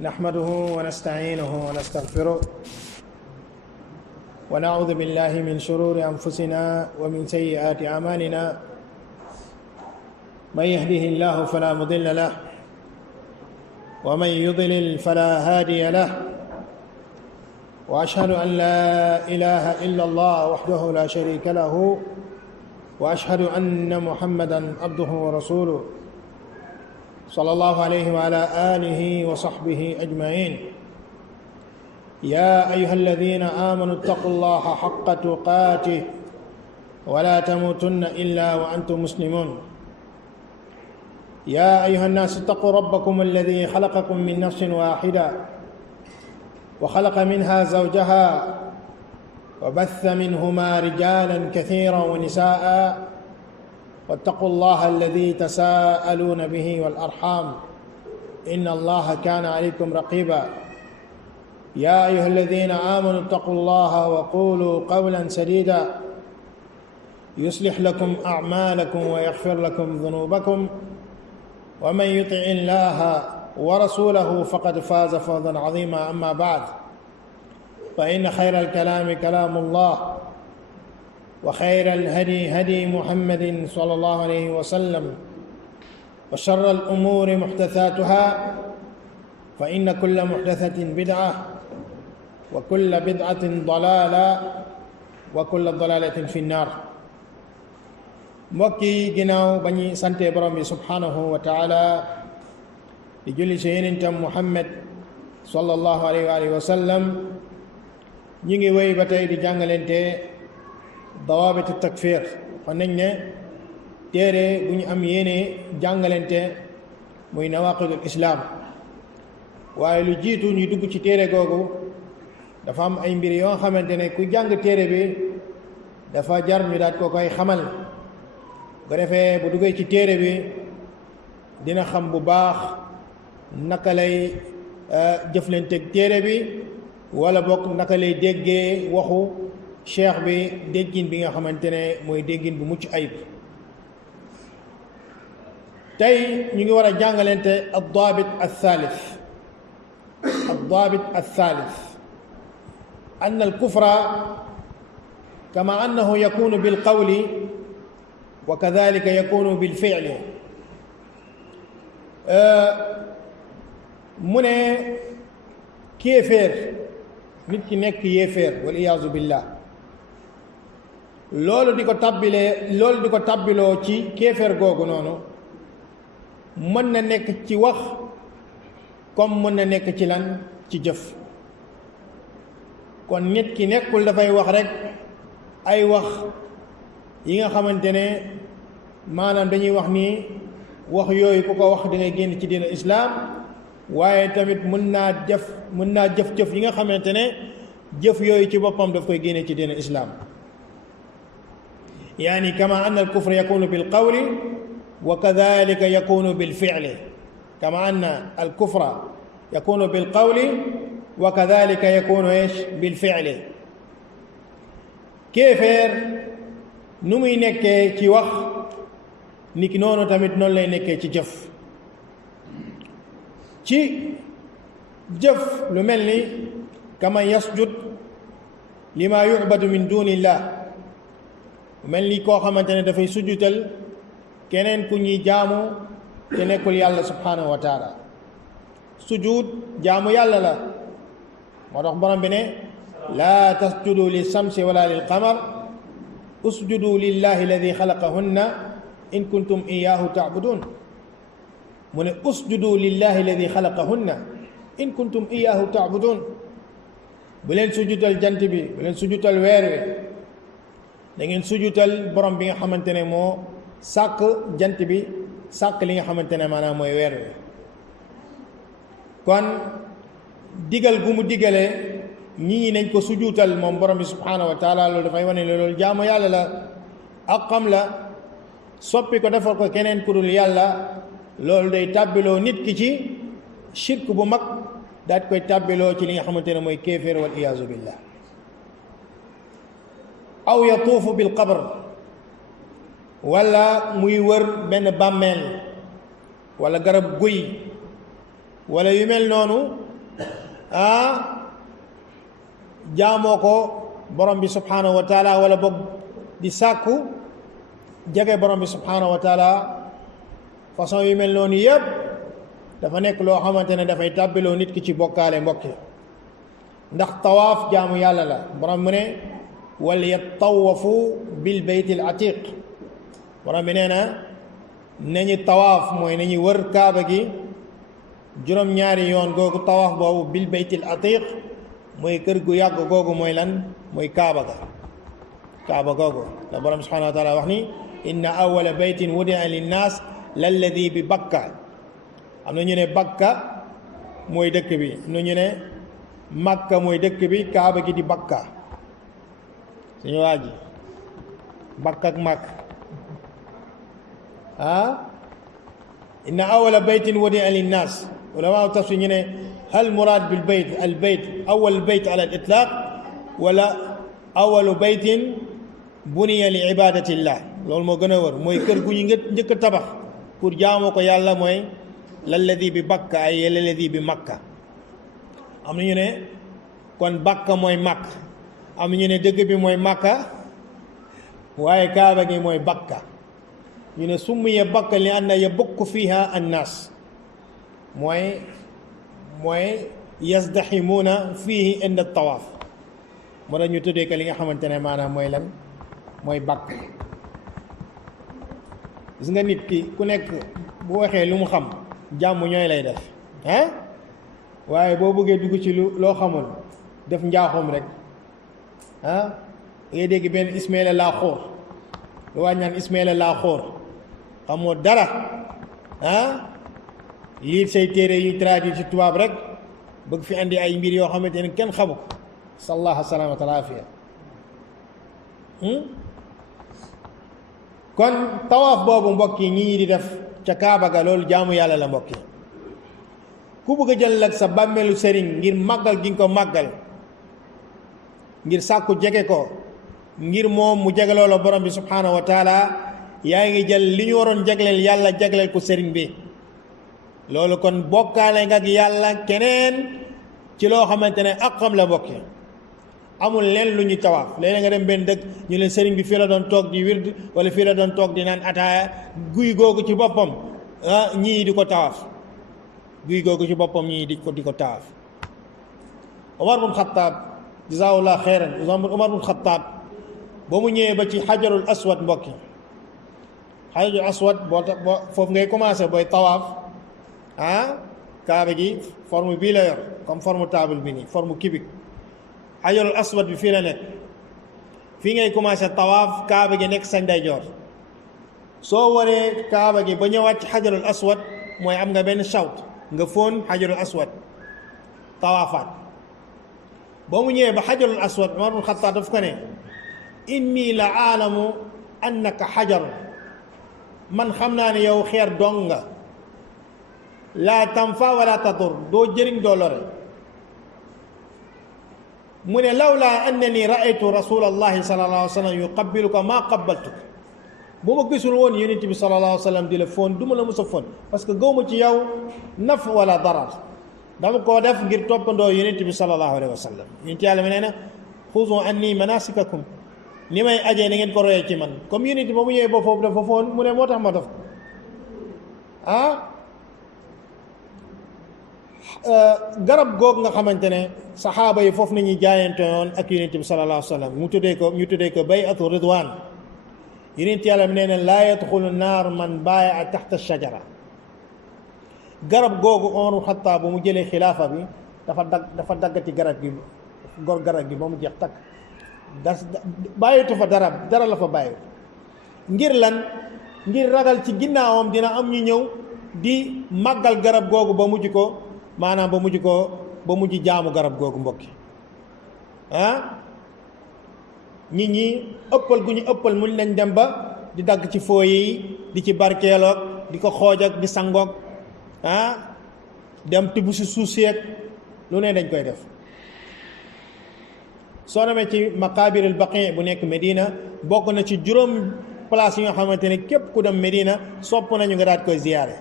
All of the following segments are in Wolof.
نحمده ونستعينه ونستغفره ونعوذ بالله من شرور أنفسنا ومن سيئات أعمالنا من يهده الله فلا مضل له ومن يضلل فلا هادي له وأشهد أن لا إله إلا الله وحده لا شريك له وأشهد أن محمدا عبده ورسوله صلى الله عليه وعلى آله وصحبه أجمعين يا أيها الذين آمنوا اتقوا الله حق تقاته ولا تموتن إلا وأنتم مسلمون يا أيها الناس اتقوا ربكم الذي خلقكم من نفس واحدة وخلق منها زوجها وبث منهما رجالا كثيرا ونساء واتقوا الله الذي تساءلون به والأرحام إن الله كان عليكم رقيبا يا أيها الذين آمنوا اتقوا الله وقولوا قولا سديدا يصلح لكم أعمالكم ويغفر لكم ذنوبكم ومن يطع الله ورسوله فقد فاز فوزا عظيما. أما بعد فإن خير الكلام كلام الله وخير الهدي هدي محمد صلى الله عليه وسلم وشر الأمور محدثاتها فإن كل محدثة بدعة وكل بدعة ضلالة وكل ضلالة في النار. mbokk yi ginnaaw ba ñuy sante borom bi subhanahu wa taala di julli ci yonentam Muhammad sallallahu alayhi wa sallam ñu ngi wéy ba tey di jàngalante dawaabit takfir. xam nañ ne téere bu ñu am yéene jàngalante muy nawaqidul islaam, waaye lu jiitu ñuy dugg ci téere googu dafa am ay mbir yoo xamante ne ku jàng téere bi dafa jar ñu daat ko koy xamal. bu defee bu duggee ci téere bi dina xam bu baax naka lay jëflanteeg téere bi wala bokk naka lay déggee waxu cheikh bi déggin bi nga xamante ne mooy déggin bu mucc ayib. tey ñu ngi war a jàngalante ad-daabit al-thalith ad-daabit al-thalith ann al-kufra kama annahu yakunu bil qawli wa kadhalika yakunu bil fi'li. mu ne kéeféer nit ki nekk yéeféer wal iyaazu billah loolu di ko tàbbiloo ci kéeféer googu noonu mën na nekk ci wax comme mën na nekk ci lan ci jëf. kon nit ki nekkul dafay wax rek ay wax yi nga xamante ne maanaam dañuy wax ni wax yooyu ku ko wax da ngay génn ci diina islaam, waaye tamit mën naa jëf yi nga xamante ne jëf yooyu ci boppam daf koy génne ci diina islaam. yaani kama anna al kufra yakunu bil qawli wa kadhalika yakunu bil fi'li. kama anna al kufra yakunu bil qawli wa kadhalika yakunu bil fi'li. kéeféer nu muy nekkee ci wax niki noonu tamit noonu lay nekkee ci jëf. ci jëf lu mel ni kama yasjud lima yu'badu min dunillah, mel ni koo xamante ne dafay sujjutal keneen ku ñuy jaamu te nekkul yàlla subhanahu wa taala. sujud jaamu yàlla la, moo tax borom bi ne laa tasjudu li samsi wala lil qamar usjudu lillahi alladi xalaqahunna in kuntum iyaahu taabudun. mu ne usjudu lillahi alladi xalaqahunna in kuntum iyaahu taabudun. bu leen sujjutal jant bi, bu leen sujjutal weer wi, da ngeen sujjutal borom bi nga xamante ne moo sàkk jant bi, sàkk li nga xamante ne maanaam mooy weer wi. kon digal gu mu digale ñii nañ ko sujjutal moom borom bi subhanahu wa taala, loolu dafay wane ne loolu jaamu yàlla la ak xam la. soppi ko defal ko keneen ku dul yàlla, loolu day tàbbiloo nit ki ci shirk bu mag, daat koy tàbbiloo ci li nga xamante ne mooy kéeféer wal iyaazu billah. aw yatuufu bil qabr, wala muy wër benn bàmmeel wala garab guy wala yu mel noonu jaamoo ko borom bi subhanahu wa taala wala boog di sàkku jege borom bi subhanahu wa taala façon yu mel noonu yëpp dafa nekk loo xamante ne dafay tàbbiloo nit ki ci bokkaale mbokki ndax tawaaf jaamu yàlla la borom mu ne wal yattawafu bil baytil atiq borom bi nee na nañu tawaaf mooy nañu wër kaaba gi juróom-ñaari yoon googu tawaaf boobu bil baytil atiq mooy kër gu yàgg googu mooy lan mooy kaaba ga kaaba googu la borom subhanahu wa taala wax ni inna awwala baytin wudia linnaas lalladi bi bakka am na ñu ne bakka mooy dëkk bi am na ñu ne makka mooy dëkk bi kaaba gi di bakka suñu waa ji bakka ak makk inna awwala baytin wudia linnaas ulama tafsir ñu ne hal murad bil bayt al bayt awwal bayt ala al itlaq wala awwalu baytin buniya li ibadatillah loolu moo gën a wër mooy kër gu ñu njëkk a tabax pour jaamoo ko yàlla mooy lalladi bi bakka ay lalladi bi makka am na ñu ne kon bakka mooy makk am na ñu ne dëgg bi mooy makka waaye kaaba gi mooy bakka ñu ne summiya bakka li anna yabukku fiha annaas mooy yazdaximuuna fiihi inda tawaaf moo tax ñu tuddee ko li nga xamante ne maanaam mooy lan mooy bakk gis nga nit ki ku nekk bu waxee lu mu xam jàmm ñooy lay def waaye boo bëggee dugg ci loo xamul def njaaxum rek ngay dégg benn Ismaïla laa xóor lu waaj naan Ismaïla laa xóor xamoo dara lii say téere yu traduit ci tubaab rek bëgg fi andi ay mbir yoo xamante ne kenn xamu ko sallallahu salaamata alaafiya kon tawaaf boobu mbokk yi ñi di def ca kaaba ga loolu jaamu yàlla la mbokk yi ku bëgg a jël nag sa bàmmeelu sëriñ ngir màggal gi nga ko màggal ngir sàkku jege ko ngir moom mu jegeloo la borom bi subhanahu wa taala yaa ngi jël li ñu waroon jagleel yàlla jagleel ko sëriñ bi loolu kon bokkaale nga ak yàlla keneen ci loo xamante ne ak xam la mbokk yi amul leen lu ñu tawaaf léeg-léeg nga dem benn dëkk ñu leen sëriñ bi fii la doon toog di wird wala fii la doon toog di naan ataaya guy googu ci boppam ñii di ko tawaaf guy googu ci boppam ñii di ko tawaaf Omar bun Xattaab jazaahullah xeyran Omar bun Xattaab ba mu ñëwee ba ci xajarul aswad mbokk yi xajarul aswad boo foofu ngay commencé booy tawaaf kaaba gi forme bii la yor comme forme table bi nii forme cubique xajarul aswad bi fii la nekk fii ngay commencé tawaaf kaaba gi nekk sa ndeyjoor soo waree kaaba gi ba ñëwaat ci xajarul aswad mooy am nga benn shawt nga fóon xajarul aswad tawaafaat ba mu ñëwee ba xajarul aswad Umar bun Xattaab daf ko ne inni la aalamu annaka xajar man xam naa ne yow xeer dong nga laa tanfa wala tadur doo jëriñ doo lore mu ne lawlaa annani raaytu rasulallahi sallallahu alayhi wa sallam yuqabbiluka maa qabbaltuka bu ma gisul woon yonent bi sallallahu alayhi wa sallam di la foon du ma la mës a foon parce que gawma ci yow naf wala darar dama koo def ngir toppandoo yonent bi sallallahu alayhi wa sallam yonent yàlla mi nee na xuzu anni manasikakum ni may ajee na ngeen ko royee ci man comme yonent ba mu ñëwee ba foofu dafa foon mu ne moo tax ma def garab googu nga xamante ne saxaaba yi foofu nañuy jaayante yoon ak yonent bi sallallahu alayhi wa sallam ñu tuddee ko bay'atu ridwaan yonent yàlla mi nee na laa yadxulu naar man baayaa taxta shajara garab googu Umar bun Xattaab ba mu jëlee xilaafa bi dafa daggati garab gi gor garab gi ba mu jeex takk bàyyitu fa dara la fa bàyyi ngir lan ngir ragal ci ginnaawam dina am ñu ñëw di màggal garab googu ba mujj ko maanaam ba mujj jaamu garab googu mbokki nit ñi ëppal gu ñu ëppal mun nañ dem ba di dagg ci fooy yi di ci barkeeloog di ko xooj ak di sangoog dem tibb si suuf seeg lu ne dañ koy def soo demee ci maqaabir al baqi bu nekk Medina bokk na ci juróom place yi nga xamante ne képp ku dem Medina sopp nañu nga daat koy ziyaare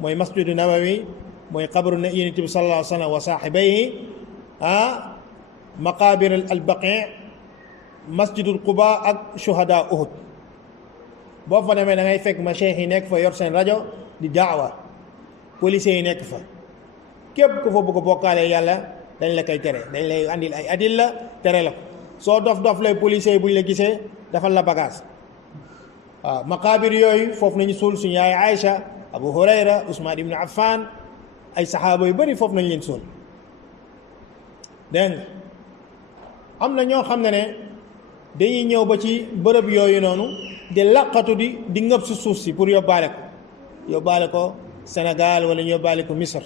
mooy masjidu nabawi mooy xabru ne yonent bi sallallahu alayhi wa sallam wa saaxibayhi maqaabir al baqi masjidul quba ak shuhada uhud boo fa demee da ngay fekk ma cheikh yi nekk fa yor seen rajo di daawa policiers yi nekk fa képp ku fa bëgg a bokkaale yàlla dañ la koy tere, dañ lay andil ay adilla tere la ko soo dof lay policiers yi buñ la gisee defal la bagage. waaw maqaabir yooyu foofu nañu suul suñu yaay Aïcha, Abu Hurayra, Ousmane ibn Affan, ay saxaaba yu bëri foofu nañ leen suul. dégg nga am na ñoo xam ne dañuy ñëw ba ci bërëb yooyu noonu di laqatu di ngëb si suuf si pour yóbbaale ko Sénégal wala ñu yóbbaale ko Misr.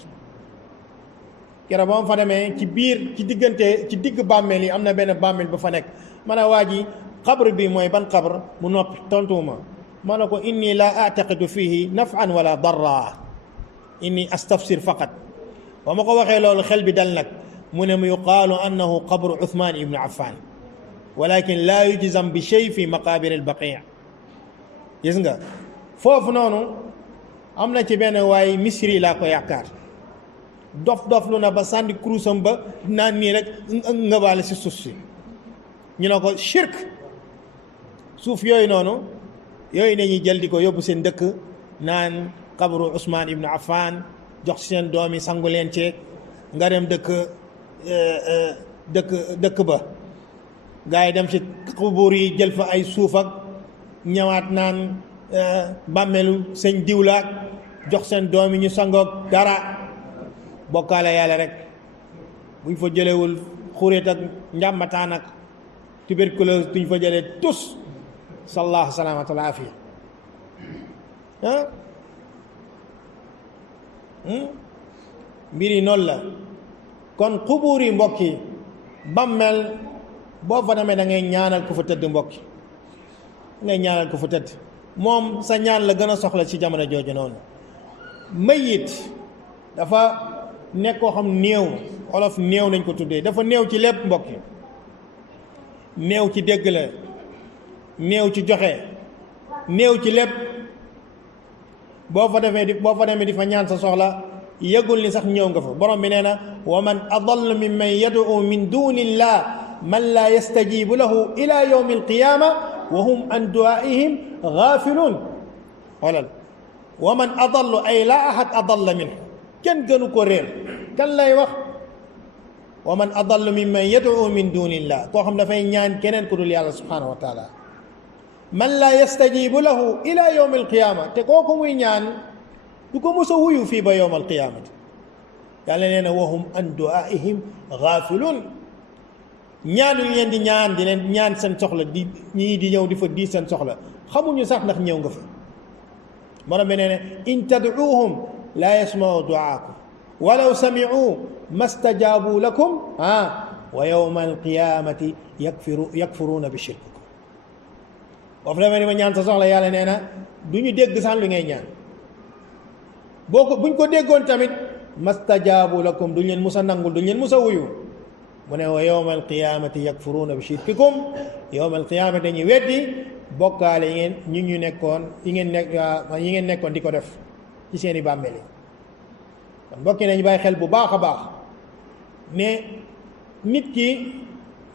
keroog ba ma fa demee ci biir ci digg bàmmeel yi am na benn bàmmeel ba fa nekk man a waa ji xabr bi mooy ban xabr mu noppi tontuwuma ma ne ko inni la aataqidu fihi nafan wala darra inni astafsir faqat ba ma ko waxee loolu xel bi dal nag mu ne mu yuqaalu annahu qabru Uthman ibn Affan walakin laa yujzam bi shay fi maqabir al baqi. gis nga foofu noonu am na ci benn waaye misri laa ko yaakaar dof lu na ba sànni kurusam ba naan nii rek nga baale si suuf si ñu ne ko shirk suuf yooyu noonu yooyu dañuy jël di ko yóbbu seen dëkk naan qabru Ousmane ibn Affan jox seen doom yi sangu leen ceeg nga dem dëkk ba gaa yi dem ci xubur yi jël fa ay suuf ak ñëwaat naan bàmmeelu sëñ diwlaak jox seen doom yi ñu sangoog dara bokkaale yàlla rek buñ fa jëlewul xuréet ak njàmbataan ak tuberculose duñ fa jëlee tus sallallahu salaamatu wal aafiya mbir yi noonu la kon xubuur yi mbokk yi bàmmeel boo fa demee da ngay ñaanal ku fa tëdd mbokk yi ngay ñaanal ku fa tëdd moom sa ñaan la gën a soxla ci jamono jooju noonu. mayit dafa nekk koo xam néew, olof néew nañ ko tuddee, dafa néew ci lépp mbokk yi, néew ci dégg la, néew ci joxe, néew ci lépp. boo fa demee di fa ñaan sa soxla yëgul ni sax ñëw nga fa. borom bi nee na wa man adall mimman yad'u min dunillah man la yastajibu lahu ila yawmi alqiyama wa hum an du'aihim ghafilun. xoolal wa man adallu ay la ahad adalla minhu, kenn gënu ko réer. kan lay wax? wa man adallu mimman yad'u min dunillah, koo xam dafay ñaan keneen ku dul yàlla subhanahu wa taala. man la yastajibu lahu ila yawm alqiyama, te kooku muy ñaan du ko mos a wuyu fii ba yawm alqiyamati. yàlla nee na wahum an du'aihim ghafilun. ñaanu leen di ñaan, di leen ñaan seen soxla, di ñii di ñëw di fa di seen soxla, xamuñu sax ndax ñëw nga fa. borom bi nee na in tad'uuhum la yasma'u du'aakum walaw sami'u mastajabu lakum wa yawma alqiyamati yakfuruuna bi shirkikum. boofu demee ni ma ñaan sa soxla, yàlla nee na du ñu dégg sax lu ngay ñaan. buñ ko déggoon tamit mastajabu lakum, duñ leen musa nangul, duñ leen musa wuyu. mu ne wa yawma alqiyamati yakfuruuna bi shirkikum, yawma alqiyamati dañuy weddi bokkaale yi ngeen nekkoon di ko def ci seeni bàmmeel yi. kon mbokk yi nañu bàyyi xel bu baax a baax ne nit ki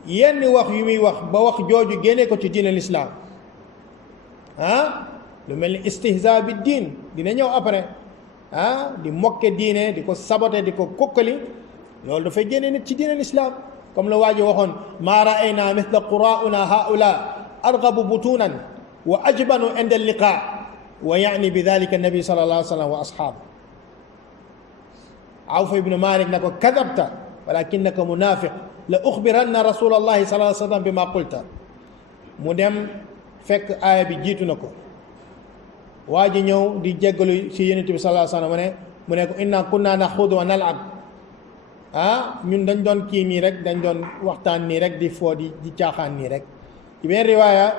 yenn wax yu muy wax ba wax jooju génne ko ci diine lislaam, lu mel ni istihza bi diin dina ñëw après, di mokke diine, di ko sabote, di ko kokkali, loolu dafay génne nit ci diine lislaam. comme la waa ji waxoon maa ra'ayna mithla qura'una haula arghabu butunan wa ajbanu inda al-liqa, wa yaani bi dhalika an-nabi sallallahu alayhi wa sallam wa ashaabu. Awf ibn Malik na ko kadabta walakinnaka munafiq, la ukhbiranna rasulallahi sallallahu alayhi wa sallam bima qulta. mu dem fekk aaya bi jiitu na ko, waa ji ñëw di jéggalu ci yonent bi sallallahu alayhi wa sallam, mu ne ko inna kunna naxuudu wa nal'ab, ñun dañ doon kii nii rek, dañ doon waxtaan nii rek, di foo di caaxaan nii rek. ci benn riwaaya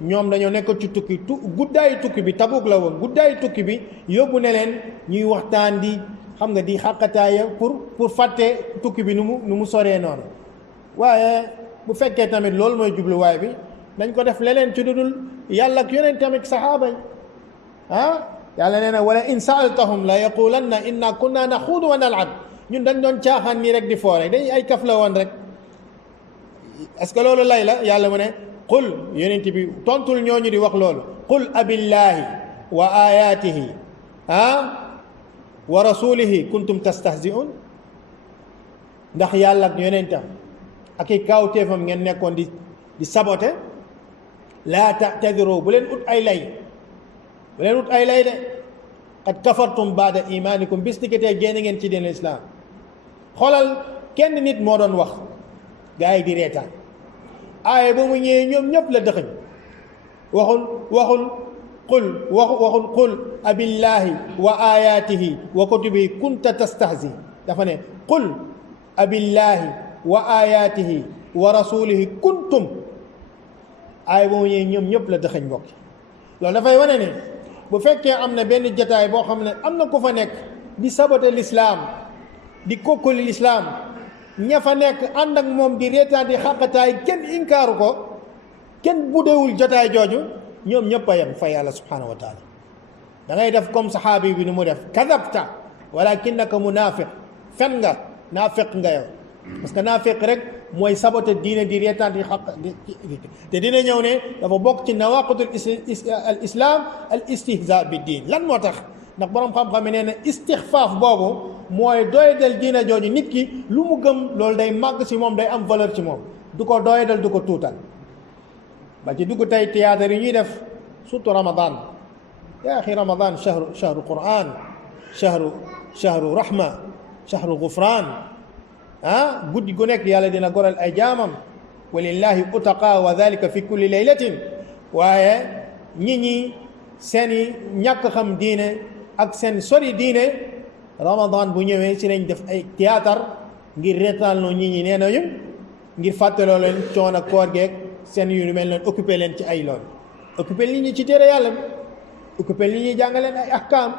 ñoom dañoo nekk ci tukki, guddaayu tukki bi Tabuk la woon, guddaayu tukki bi yóbbu ne leen ñuy waxtaan, di xam nga di xàqataaya pour fàtte tukki bi nu mu soree noonu. waaye bu fekkee tamit loolu mooy jubluwaay bi, dañ ko def leneen ci dudul yàlla ak yonent tamit saxaaba yi. yàlla nee na wala in saaltahum la yaqulanna inna kunna naxuudu wa nalab ñun dañ doon caaxaan nii rek di foore dañ ay kaf la woon rek. est-ce que loolu lay la yàlla mu ne qul yonent bi tontul ñooñu di wax loolu qul abillahi wa ayatihi wa rasulihi kuntum tastahzi'un ndax yàlla ak yonentam ak i kaawteefam ngeen nekkoon di sabote laa ta'tadiru bu leen ut ay lay de qad kafartum baada imanikum bis tikatee génn ngeen ci diin islam xoolal kenn nit moo doon wax gaa yi di reetaan aaya ba mu ñëwee ñoom ñëpp la dëxëñ waxul qul abillahi wa ayatihi wa kutubihi kunta tastahzi dafa ne qul abillahi wa ayatihi wa rasulihi kuntum aaya ba mu ñëwee ñoom ñëpp la dëxëñ mbokk loolu dafay wane ne bu fekkee am na benn jataay boo xam ne am na ku fa nekk di sabote l'islam di kokkali l'islam ña fa nekk ànd ak moom di reetaan di xàqataay kenn inkaaru ko kenn budewul jotaay jooju ñoom ñëpp a yem fa yàlla subhanahu wa taala da ngay def comme saxaabi bi ni mu def kadabta walakinnaka munafiq fen nga naafiq nga yow parce que naafiq rek mooy sabote diine di reetaan di xaq te dina ñëw ne dafa bokk ci nawaqidul al islam al istihza bi diin lan moo tax ndax borom xam-xam nee na istixfaaf boobu mooy doyadal diina jooju nit ki lu mu gëm loolu day màgg ci moom day am valeur ci moom du ko doyadal du ko tuutal ba ci dugg tey théâtre yi ñuy def surtout ramadan yaa axi ramadan shahru quran shahru rahma shahru gufran guddi gu nekk yàlla dina goral ay jaamam walillahi utaqa wa dhalika fi kulli laylatin waaye ñi seeni ñàkk xam diine ak seen sori diine ramadan bu ñëwee ci lañ def ay théâtre ngir reetaan loo ñi nee nañu ngir fàttaloo leen coono koor geeg seen yu mel noonu occupé leen ci ay loolu occupé nit ñi ci téere yàlla bi occupé nit ñi jàngaleen ay ahkaam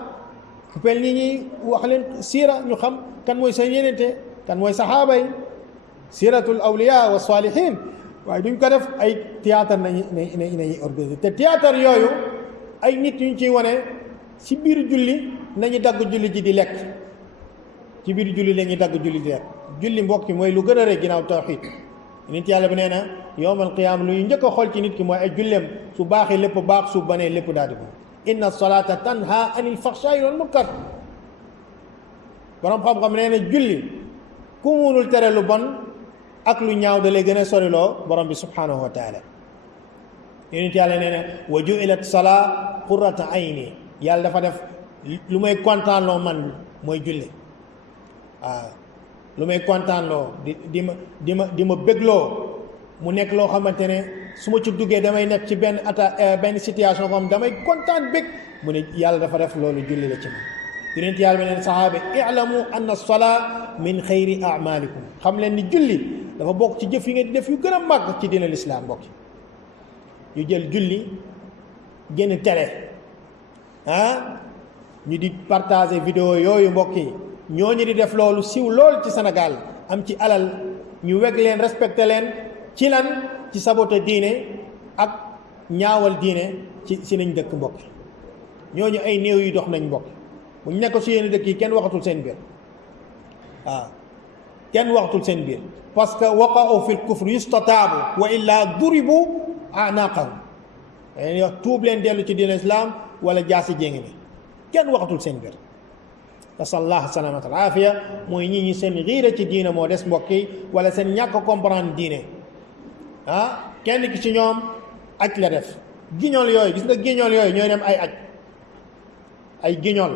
occupé nit ñi wax leen siira ñu xam kan mooy seen yenente kan mooy saxaaba yi siratul awliya wa salihin waaye duñ ko def ay théâtre nañuy organisé te théâtre yooyu ay nit ñu ciy wane ci biir julli nañu dagg julli ji di lekk ci biir julli lañuy dagg julli di lekk julli mbokk yi mooy lu gën a rëy ginnaaw tawxiid nit yàlla bi nee na yowmal qiyaama lu ñu njëkk a xool ci nit ki mooy ay julleem su baaxee lépp baax su banee lépp daal di ko inna salata tanha anil faxshaai wal munkar borom xam-xam nee na julli ku munul tere lu bon ak lu ñaaw da lay gën a soriloo borom bi subhanahu wa taala nit yàlla nee na wa ju'ilat salaa qurrata ayni yàlla dafa def lu may kontaan loo man mooy julli waaw lu may kontaan loo di ma bégloo mu nekk loo xamante ne su ma ci duggee damay nekk ci benn situation comme damay kontaan bég mu ne yàlla dafa def loolu julli la ci man yonent yàlla bi neen sahaaba i'lamu anna as-salaa min xayri a'malikum xam leen ni julli dafa bokk ci jëf yi nga di def yu gën a màgg ci diina lislaam bokk ñu jël julli génn télé ñu di partager vidéo yooyu mbokk yi ñooñu di def loolu siw lool ci Sénégal am ci alal ñu weg leen respecté leen ci lan ci sabote diine ak ñaawal diine ci nañ dëkk mbokk ñooñu ay néew yu dox nañ mbokk bu ñu nekk ci yenn dëkk yi kenn waxatul seen biir waaw kenn waxatul seen biir parce que waqa'u fil kufr yustataabu wa illa duribu anaqahum dañuy wax tuub leen dellu ci diine islam wala jaasi jéngi bi kenn waxatul seen biir nasallah salamata al afiya mooy ñi seen xiira ci diine moo des mbokk yi wala seen ñàkk comprendre diine kenn ki ci ñoom aj la def giñol yooyu gis nga giñol yooyu ñooy dem ay aj ay giñol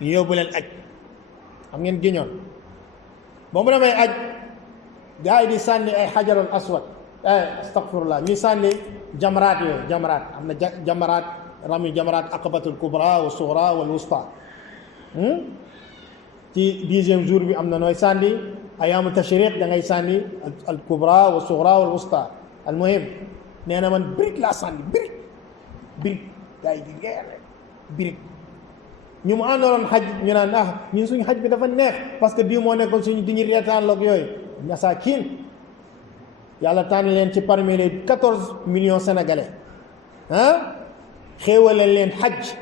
ñu yóbbu leen aj xam ngeen giñol boo mu demee aj gaa yi di sànni ay xajarul aswad astaghfirullah ñu sànni jamaraat yooyu jamaraat am na jamaraat rami jamaraat aqabatul kubra wa sughra wal wusta ci 10e jour bi am na nooy sànni ayaamu tashriq da ngay sànni al kubra wa sughra wal wusta al muhim nee na man brique laa sànni brique gaa yi di geere brique ñu mu àndoon xaj ñu naan ñun suñu xaj bi dafa neex parce que bii moo nekkoon suñu di ñu reetaan loog yooyu masaakin yàlla tànn leen ci parmi les 14 millions sénégalais xéewale leen xaj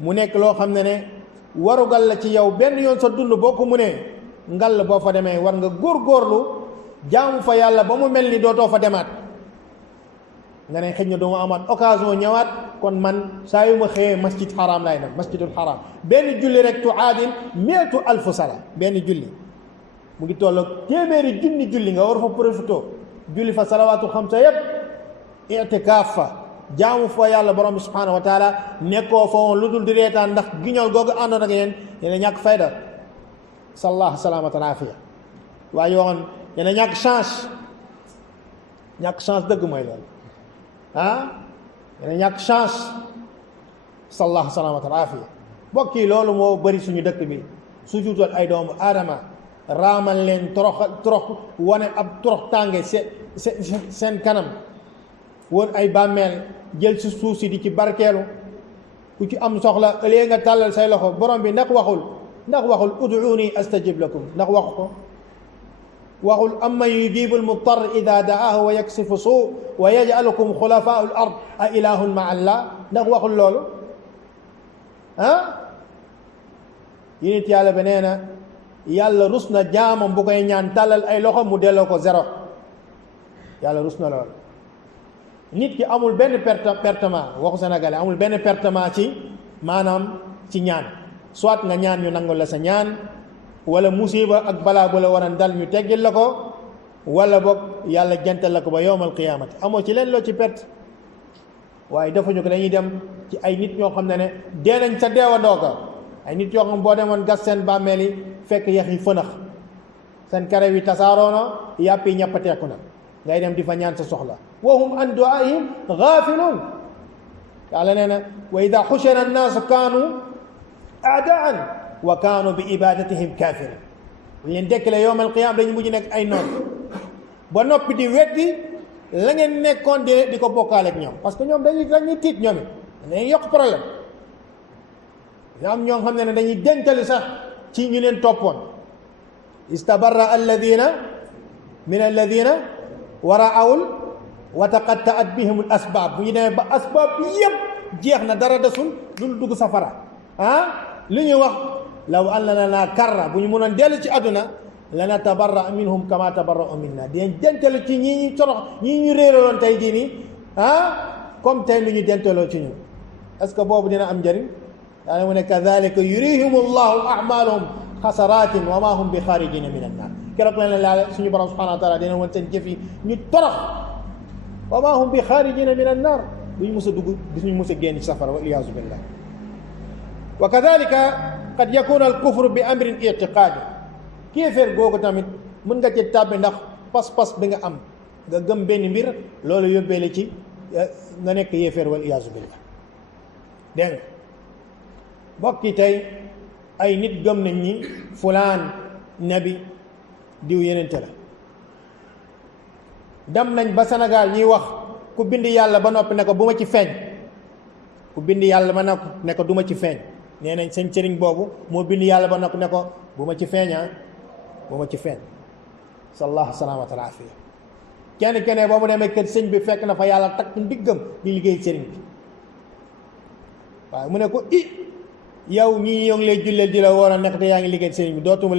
mu nekk loo xam ne warugal la ci yow benn yoon sa dund boo ko munee ngal boo fa demee war nga góorgóorlu jaamu fa yàlla ba mu mel ni dootoo fa demaat nga ne xëj na duma amaat occasion ñëwaat kon man saa yu ma xëyee masjid haram laay dem masjidul haram benn julli rek tuaadil miatu alfu sala benn julli mu ngi tolloog téeméeri junni julli nga war fa profité julli fa salawaatul xamsa yépp itikaaf fa jaamu fa yàlla borom bi subhanahu wa taala nekkoo fa woon lu dul di reetaan ndax giñol googu àndoon ak yéen ñàkk fayda sallallahu salaamatan afiya waaye waxoon yéen ñàkk chance dëgg mooy loolu yéen ñàkk chance sallallahu salaamatan afiya mbokk yi loolu moo bëri suñu dëkk bi su juutal ay doomu aadama raamal leen torox wane ab torox tànge seen kanam woon ay bàmmeel jël si suuf si di ci barkeelu ku ci am soxla ëllëgee nga tàllal say loxo borom bi ndax waxul ud'uuni astajib lakum ndax waxu ko waxul amman yujibu almudtar ida da'aahu wa yaksifu suu wa yaj'alukum xulafaa'u al-ard a ilahun ma'a Allah ndax waxul loolu yonent yàlla bi nee na yàlla rus na jaamam bu koy ñaan tàllal ay loxo mu delloo ko zéro yàlla rus na loolu nit ki amul benn pertement waxu sénégalais amul benn pertement ci maanaam ci ñaan soit nga ñaan ñu nangul la sa ñaan wala musiba ak balaa bu la war a dal ñu teggil la ko wala boog yàlla gental la ko ba yowmal qiyaamati amoo ci leen loo ci perte waaye defuñu ko dañuy dem ci ay nit ñoo xam ne dee nañ sa deewandoo ko ay nit yoo xam boo demoon gas seen bàmmeel yi fekk yax yi fënax seen kare wi tasaaroona yàpp yi ñappateeku na ngay dem di fa ñaan sa soxla wa hum an du'aihim gaafiluun yàlla nee na wa ida xushira annaasu kaanu aadaan wa kaanu bi ibadatihim kafirin bu leen dekkale yowmal qiyaama dañu mujj nekk ay noon ba noppi di weddi la ngeen nekkoon di ko bokkaale ak ñoom parce que ñoom dañuy tiit ñoom it dañuy yokk problème yoo am ñoo xam ne dañuy dentali sax ci ñu leen toppoon istabarra alladina min alladina waraawul wa taqatta'at bihim al asbaab bu ñu demee ba asbaab yëpp jeex na dara desul lu dugg safara li ñuy wax law an lana karra bu ñu mënoon dellu ci àdduna lana tabarra minhum kama tabarra'u minna dinañ dentalu ci ñii ñu corox ñii ñu réeraloon tey jii nii comme tey lu ñu dentaloo ci ñun est-ce que boobu dina am njëriñ daane mu ne kadhalika yurihim allahu a'malahum xasaratin wa ma hum bi xaarijina min annar keroog la laal suñu borom subhanahu wa taala dina woon seen jëf yi ñu torox wa ma hum bi xaarijina min annar duñu mës a dugg duñu mës a génn ci safara wal iyaazu billah wa kadhalika qad yakunu al kufru bi amrin i'tiqadi kéeféer googu tamit mën nga ci tàbbi ndax pas-pas bi nga am nga gëm benn mbir loolu yóbbee la ci nga nekk yéeféer wal iyaazu billah dégg nga mbokk yi tey ay nit gëm nañ ni fulaan nabi diw yenente la dem nañ ba Sénégal ñuy wax ku bind yàlla ba noppi ne ko bu ma ci feeñ ku bind yàlla ba noppi ne ko du ma ci feeñ nee nañ seen sëriñ boobu moo bind yàlla ba noppi ne ko bu ma ci feeñaa bu ma ci feeñ sallallahu salaamata al afiya kenn boo mu demee kër sëñ bi fekk na fa yàlla takk ndiggam di liggéey sëriñ bi waaye mu ne ko yow ñii yoo ngi lay julleel di la wooral nekk te yaa ngi liggéey sëriñ bi dootuma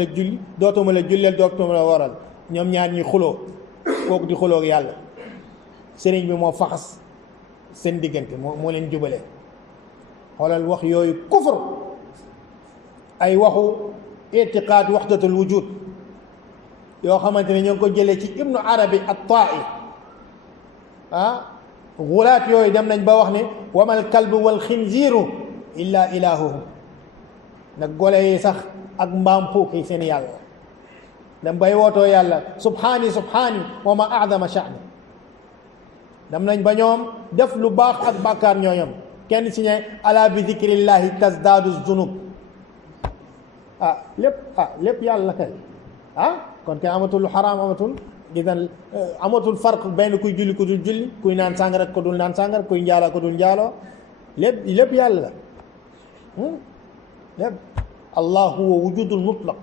la julleel dootuma la wooral ñoom ñaar ñuy xuloo kooku di xuloo ak yàlla sëriñ bi moo faxas seen diggante moo leen jubalee xoolal wax yooyu kufr ay waxu itiqaad waxdatul wujud yoo xamante ne ñoo ngi ko jëlee ci ibnu arabi at-ta'i gulaat yooyu dem nañ ba wax ne wamal kalbu wal xinziiru illa ilahuhum nag gole yi sax ak mbaam xuux yi seen yàlla dem bay wootoo yàlla subhaani wa ma a'dama sha'ni dem nañ ba ñoom def lu baax ak bàkkaar ñooñom kenn si ne ala bi zikrillahi tasdaadu zunub lépp yàlla kay kon kay amatul lu xaraam amatul farq benn kuy julli ku dul julli kuy naan sàngara ko dul naan sàngara kuy njaaloo ko dul njaaloo lépp yàlla la lépp allah huwa wujudul mutlaq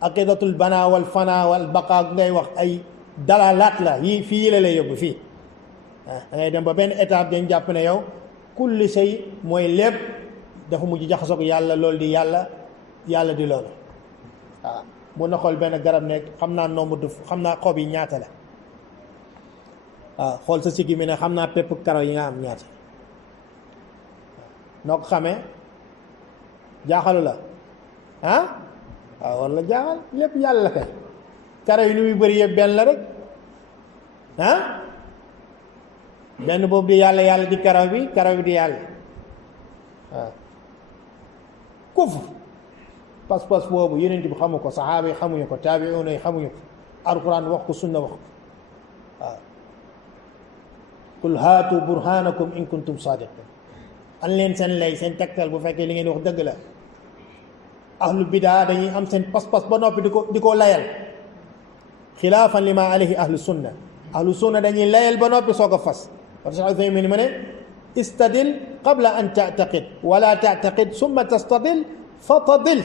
aqidatul bana wal fana wal baqa ngay wax ay dalalaat la yii fii la lay yóbbu fii da ngay dem ba benn étape dañ jàpp ne yow kulli shay mooy lépp dafa mujj jaxasoo ko yàlla loolu di yàlla yàlla di loolu waaw mun na xool benn garab ne xam naa nombre de xam naa xob yi ñaata la waaw xool sa siggi mi ne xam naa pepp karaw yi nga am ñaata noo ko xamee jaaxalu la ah waaw war la jaaxal lépp yàlla la kay karaw yi ni muy bëri yëpp benn la rek ah benn boobu di yàlla yàlla di karaw bi di yàlla waaw kufr pas-pas boobu yonent bi xamu ko saxaaba yi xamuñu ko taabiuuna yi xamuñu ko alquran wax ko sunna wax ko waaw qul haatu burhanakum in kuntum sadiqin an leen seen lay seen tegtal bu fekkee li ngeen wax dëgg la ahlu bidaa dañuy am seen pas-pas ba noppi di ko layal xilaafan li ma alayhi ahlu sunna dañuy layal ba noppi soog a fas parce que Uthaymin ma ne istadil qabla an ta'taqid wala ta'taqid summa tastadil fa tadil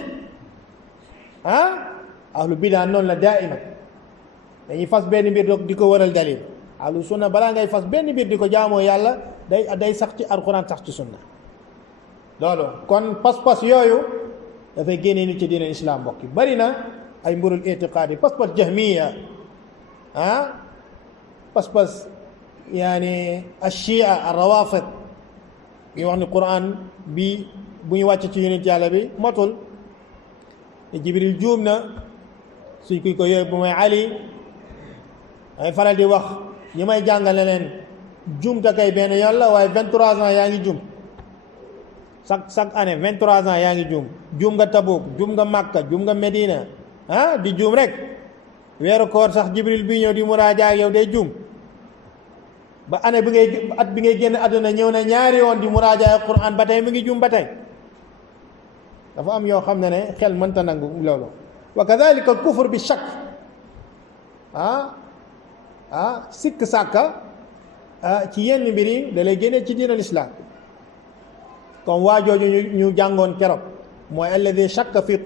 ahlu bidaa noonu la daaima dañuy fas benn mbir di ko waral dalil ahlu sunna balaa ngay fas benn mbir di ko jaamoo yàlla day sax ci alquran sax ci sunna loolu kon pas-pas yooyu dafay génnee nit ci diine islam mbokk yi bari na ay mburul itiqaad yi pas-pas jahmiya pas-pas yaani ashia arrawafid ñu wax ni quran bi bu ñu wàcc ci yonent yàlla bi motul jibril juum na suñ kuy ko yooyu bu may ali ay faral di wax ñi may jàngale leen juum ta kay benn yoon la waaye 23 ans yaa ngi juum chaque année 23 ans yaa ngi juum nga Tabuk juum nga Makka juum nga Medina di juum rek weeru koor sax jibril bi ñëw di muraaja ak yow day juum ba année bi ngay génn àdduna ñëw na ñaari yoon di muraaja ak Qur'an ba tey mu ngi juum ba tey dafa am yoo xam ne xel mënta nangu loolu wa kadhalika al kufr bi shakk sikk sàkka ci yenn mbir yi da lay génne ci diinal islam comme waa jooju ñu jàngoon keroog mooy alladi shakka fi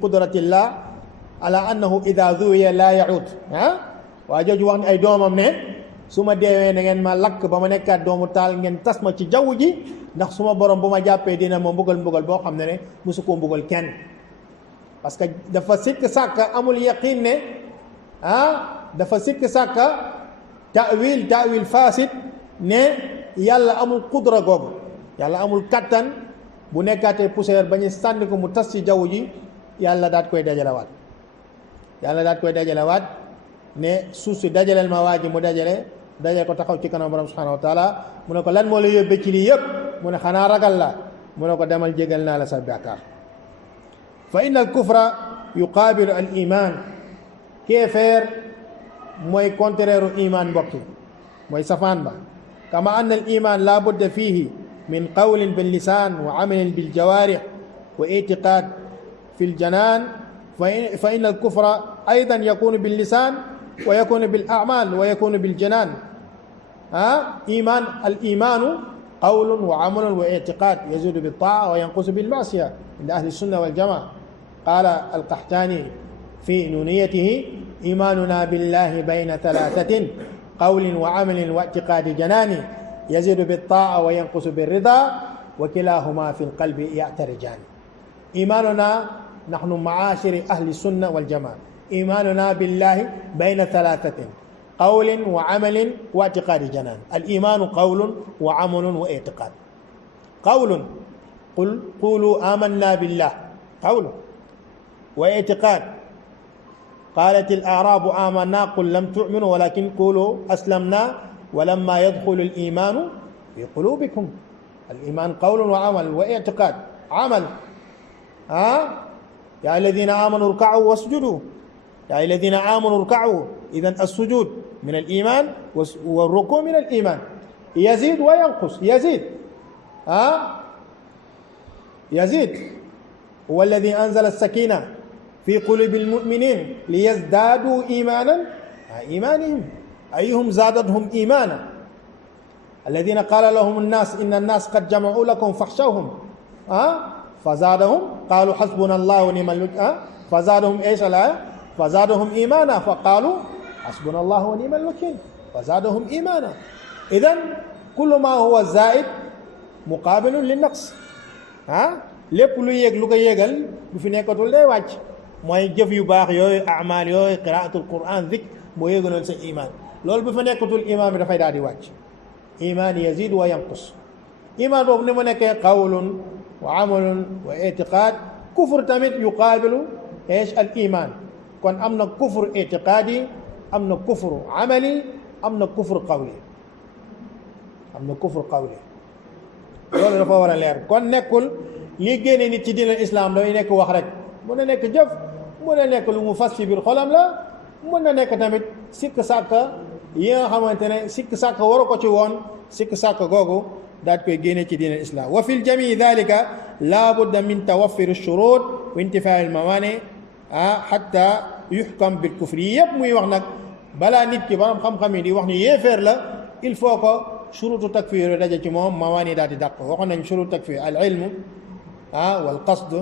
qudratillah ala annahu ida zuwiya la yaud waa jooju wax ni ay doomam ne su ma deewee na ngeen ma lakk ba ma nekkaat doomu taal ngeen tas ma ci jaww ji ndax su ma borom bu ma jàppee dina ma mbugal boo xam ne mosu koo mbugal kenn parce que dafa sikk sàkka amul yaqin ne dafa sikk sàkka ta'wil fasid ne yàlla amul qudra googu yàlla amul kattan bu nekkaatee poussière ba ñu sànni ko mu tas ci jaww ji yàlla daat koy dajalewaat ne suuf si dajaleel ma waa ji mu dajale ko taxaw ci kanam borom subhanahu wa taala mu ne ko lan moo la yóbbee ci lii yëpp mu ne xanaa ragal la mu ne ko demal jégal naa la sa bàkkaar fa inna al kufra yuqaabilu al iman kéefeer mooy contraire iman mbokki mooy safaan ba kama anna al iman la budda fihi min qawlin bil lisan wa amalin bil jawarih wa i'tiqad fi al janan fa inna al kufra aydan yakunu bil lisan wa yakunu bil a'mal wa yakunu bil janan الإيمان قول وعمل واعتقاد يزيد بالطاعة وينقص بالمعصية عند أهل السنة والجماعة قال القحطاني في نونيته إيماننا بالله بين ثلاثة قول وعمل واعتقاد جنان يزيد بالطاعة وينقص بالرضا وكلاهما في القلب يعترجان إيماننا نحن معاشر أهل السنة والجماعة إيماننا بالله بين ثلاثة قول وعمل واعتقاد جنان الإيمان قول وعمل واعتقاد قول قولوا آمنا بالله قول واعتقاد قالت الأعراب آمنا قل لم تؤمنوا ولكن قولوا أسلمنا ولما يدخل الإيمان في قلوبكم الإيمان قول وعمل واعتقاد عمل يا الذين آمنوا اركعوا واسجدوا يا الذين آمنوا اركعوا إذن السجود من الإيمان والركوع من الإيمان يزيد وينقص يزيد هو الذي أنزل السكينة في قلوب المؤمنين ليزدادوا إيمانا إيمانهم أيهم زادتهم إيمانا الذين قال لهم الناس إن الناس قد جمعوا لكم فاخشوهم فزادهم قالوا حسبنا الله ونعم الوكيل فزادهم إيش الآية فزادهم إيمانا فقالوا حسبنا الله ونعم الوكيل فزادهم إيمانا إذن كل ما هو زائد مقابل للنقص lépp lu yéeg lu ko yéegal bu fi nekkatul day wàcc mooy jëf yu baax yooyu amal yooyu qiraatul quran zikr moo yéegaloon sa iman loolu bu fa nekkatul iman bi dafay daal di wàcc iman yazid wa yanqus iman boobu ni mu nekkee qawlun wa amalun wa itiqaad kufur tamit yuqaabilu eesh al iman kon am na kufur itiqaadi am na kufur amali am na kufur qawli loolu dafa war a leer kon nekkul lii génne nit ci diina islam dafay nekk wax rek mën na nekk jëf mën na nekk lu mu fas ci biir xolam la mën na nekk tamit sikk sàkka yi nga xamante ne sikk sàkka waru ko ci woon sikk sàkka googu daat koy génne ci diina islam wa fi ljamii dalika la budda min tawaffir shurut wa intifaa al mawani hatta yuhkam bil kufri yi yëpp muy wax nag balaa nit ki borom xam-xam yi di wax ni yéeféer la il faut que shurutu takfir daje ci moom mawani daal di dàq waxoon nañ shurut takfir al ilmu wal qasd